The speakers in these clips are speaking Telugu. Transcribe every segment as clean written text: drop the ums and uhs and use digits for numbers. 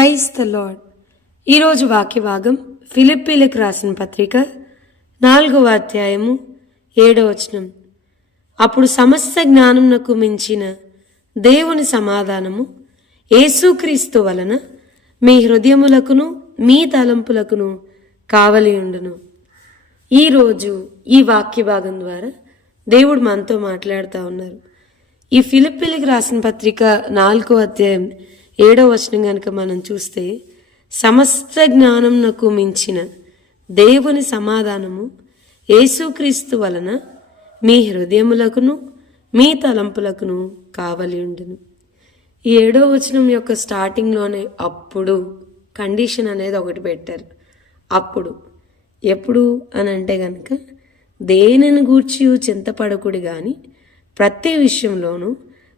Praise the lord. ఈరోజు వాక్య భాగం ఫిలిప్పీలకు రాసిన పత్రిక 4వ అధ్యాయము 7వ వచనం. అప్పుడు సమస్త జ్ఞానమునకు మించిన దేవుని సమాధానము యేసుక్రీస్తు వలన మీ హృదయములకును మీ తలంపులకును కావలి ఉండును. ఈరోజు ఈ వాక్య భాగం ద్వారా దేవుడు మనతో మాట్లాడుతూ ఉన్నారు. ఈ ఫిలిప్పీలకు రాసిన పత్రిక 4వ అధ్యాయం 7వ వచనం కనుక మనం చూస్తే, సమస్త జ్ఞానమునకు మించిన దేవుని సమాధానము యేసుక్రీస్తు వలన మీ హృదయములకును మీ తలంపులకును కావలి ఉండును. ఈ 7వ వచనం యొక్క స్టార్టింగ్లోనే అప్పుడు కండిషన్ అనేది ఒకటి పెట్టారు. అప్పుడు ఎప్పుడు అని అంటే గనక, దేనిని గూర్చి చింతపడకుడి గాని ప్రతి విషయంలోనూ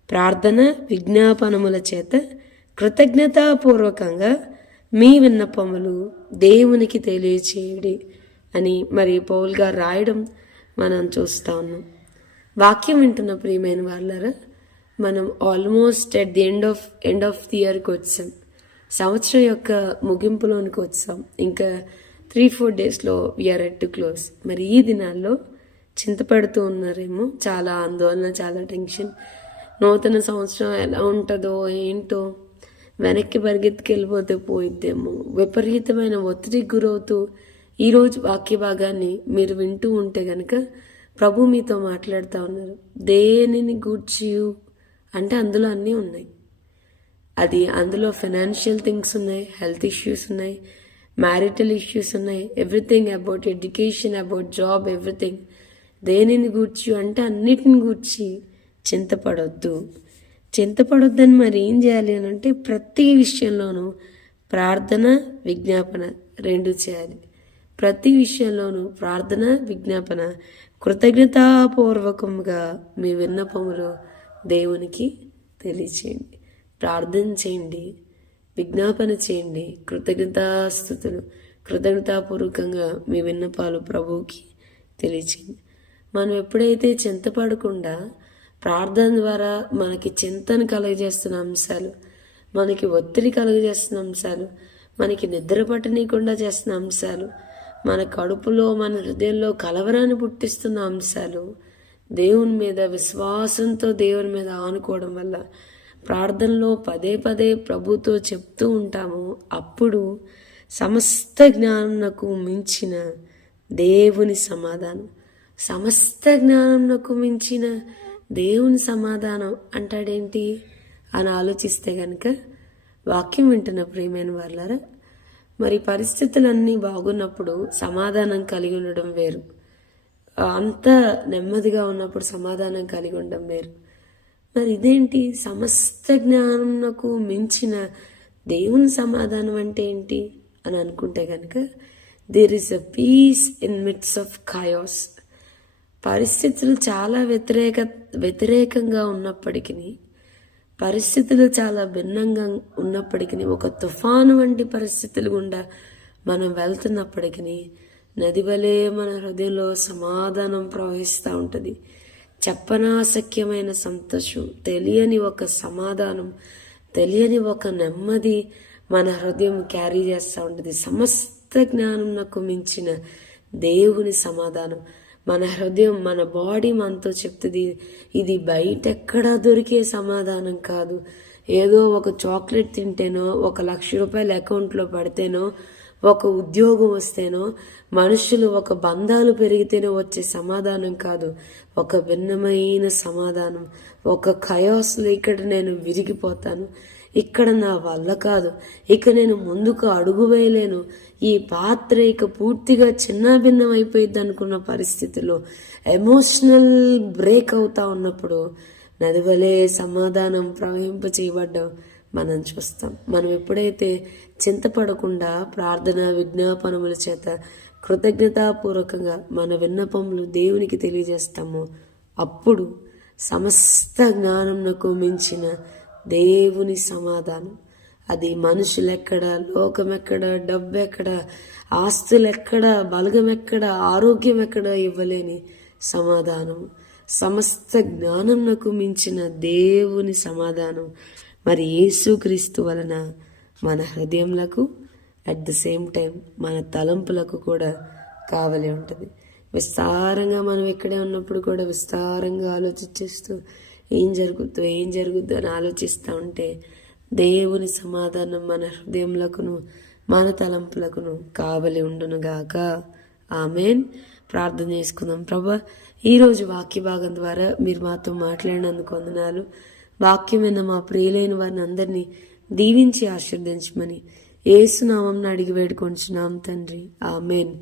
ప్రార్థన విజ్ఞాపనముల చేత కృతజ్ఞతాపూర్వకంగా మీ విన్నపములు దేవునికి తెలియచేయుడి అని మరి పౌల్ గారు రాయడం మనం చూస్తూ ఉన్నాం. వాక్యం వింటున్న ప్రియమైన వాళ్ళారా, మనం almost at the end of the ఇయర్కి వచ్చాం. సంవత్సరం యొక్క ముగింపులోనికి వచ్చాం. ఇంకా 3-4 డేస్లో వీఆర్ ఎట్ టు క్లోజ్. మరి ఈ దినాల్లో చింతపడుతూ ఉన్నారేమో, చాలా ఆందోళన, చాలా టెన్షన్. నూతన సంవత్సరం ఎలా ఉంటుందో ఏంటో, వెనక్కి పరిగెత్తుకెళ్ళిపోతే పోయిద్దేమో, విపరీతమైన ఒత్తిడికి గురవుతూ ఈరోజు వాక్య భాగాన్ని మీరు వింటూ ఉంటే గనక ప్రభు మీతో మాట్లాడుతూ ఉన్నారు. దేనిని గూర్చి అంటే అందులో అన్నీ ఉన్నాయి. అందులో ఫైనాన్షియల్ థింగ్స్ ఉన్నాయి, హెల్త్ ఇష్యూస్ ఉన్నాయి, మ్యారిటల్ ఇష్యూస్ ఉన్నాయి, everything about education, about job, everything. దేనిని గూర్చి అంటే అన్నిటిని గూర్చి చింతపడొద్దని మరి ఏం చేయాలి అని అంటే, ప్రతి విషయంలోనూ ప్రార్థన విజ్ఞాపన 2 చేయాలి. ప్రతి విషయంలోనూ ప్రార్థన విజ్ఞాపన కృతజ్ఞతాపూర్వకంగా మీ విన్నపములు దేవునికి తెలియచేయండి. ప్రార్థన చేయండి, విజ్ఞాపన చేయండి, కృతజ్ఞతాపూర్వకంగా మీ విన్నపాలు ప్రభువుకి తెలియచేయండి. మనం ఎప్పుడైతే చింతపడకుండా ప్రార్థన ద్వారా మనకి చింతను కలుగజేస్తున్న అంశాలు, మనకి ఒత్తిడి కలుగజేస్తున్న అంశాలు, మనకి నిద్ర పట్టనీయకుండా చేస్తున్న అంశాలు, మన కడుపులో మన హృదయంలో కలవరాన్ని పుట్టిస్తున్న అంశాలు, దేవుని మీద విశ్వాసంతో దేవుని మీద ఆనుకోవడం వల్ల ప్రార్థనలో పదే పదే ప్రభుతో చెప్తూ ఉంటాము. అప్పుడు సమస్త జ్ఞానమునకు మించిన దేవుని సమాధానం, సమస్త జ్ఞానమునకు మించిన దేవుని సమాధానం అంటాడేంటి అని ఆలోచిస్తే గనక, వాక్యం వింటున్న ప్రియమైన వాళ్ళారా, మరి పరిస్థితులన్నీ బాగున్నప్పుడు సమాధానం కలిగి ఉండడం వేరు, అంత నెమ్మదిగా ఉన్నప్పుడు సమాధానం కలిగి ఉండడం వేరు. మరి ఇదేంటి సమస్త జ్ఞానమునకు మించిన దేవుని సమాధానం అంటే ఏంటి అని అనుకుంటే కనుక, there is a peace in midst of chaos. పరిస్థితులు చాలా వ్యతిరేకంగా ఉన్నప్పటికీ, పరిస్థితులు చాలా భిన్నంగా ఉన్నప్పటికీ, ఒక తుఫాను వంటి పరిస్థితులు గుండా మనం వెళ్తున్నప్పటికీ నది వలె మన హృదయంలో సమాధానం ప్రవహిస్తూ ఉంటుంది. చెప్పనాశక్యమైన సంతోషం, తెలియని ఒక సమాధానం, తెలియని ఒక నెమ్మది మన హృదయం క్యారీ చేస్తూ ఉంటుంది. సమస్త జ్ఞానంకు మించిన దేవుని సమాధానం. మన హృదయం, మన బాడీ మనతో చెప్తుంది, ఇది బయట ఎక్కడా దొరికే సమాధానం కాదు. ఏదో ఒక చాక్లెట్ తింటేనో, 1 లక్ష రూపాయలు అకౌంట్లో పడితేనో, ఒక ఉద్యోగం వస్తేనో, మనుషులు ఒక బంధాలు పెరిగితేనో వచ్చే సమాధానం కాదు. ఒక భిన్నమైన సమాధానం. ఒక ఖయాస్లో ఇక్కడ నేను విరిగిపోతాను, ఇక్కడ నా వల్ల కాదు, ఇక నేను ముందుకు అడుగు వేయలేను, ఈ పాత్ర ఇక పూర్తిగా చిన్నాభిన్నం అయిపోయింది అనుకున్న పరిస్థితిలో ఎమోషనల్ బ్రేక్ అవుతా ఉన్నప్పుడు నదివలే సమాధానం ప్రవహింప చేయబడ్డం మనం చూస్తాం. మనం ఎప్పుడైతే చింతపడకుండా ప్రార్థన విజ్ఞాపనముల చేత కృతజ్ఞతాపూర్వకంగా మన విన్నపములు దేవునికి తెలియజేస్తామో, అప్పుడు సమస్త జ్ఞానంకు మించిన దేవుని సమాధానం, అది మనుషులెక్కడ, లోకమెక్కడ, డబ్బు ఎక్కడ, ఆస్తులెక్కడ, బలగం ఎక్కడ, ఆరోగ్యం ఎక్కడ ఇవ్వలేని సమాధానం, సమస్త జ్ఞానంకు మించిన దేవుని సమాధానం మరి యేసుక్రీస్తు వలన మన హృదయంలకు అట్ ద సేమ్ టైం మన తలంపులకు కూడా కావలి ఉంటుంది. విస్తారంగా మనం ఇక్కడే ఉన్నప్పుడు కూడా విస్తారంగా ఆలోచించేస్తూ ఏం జరుగుద్దో అని ఆలోచిస్తూ ఉంటే దేవుని సమాధానం మన హృదయములకును మన తలంపులకును కావలి ఉండునుగాక. ఆమేన్. ప్రార్థన చేసుకుందాం. ప్రభా, ఈరోజు వాక్య భాగం ద్వారా మీరు మాతో మాట్లాడినందుకు వందనాలు. వాక్యమైన మా ప్రియులైన వారిని అందరినీ దీవించి ఆశీర్వదించమని యేసునామమున అడిగి వేడుకొంచున్నాం తండ్రి. ఆమేన్.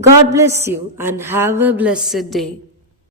God bless you and have a blessed day.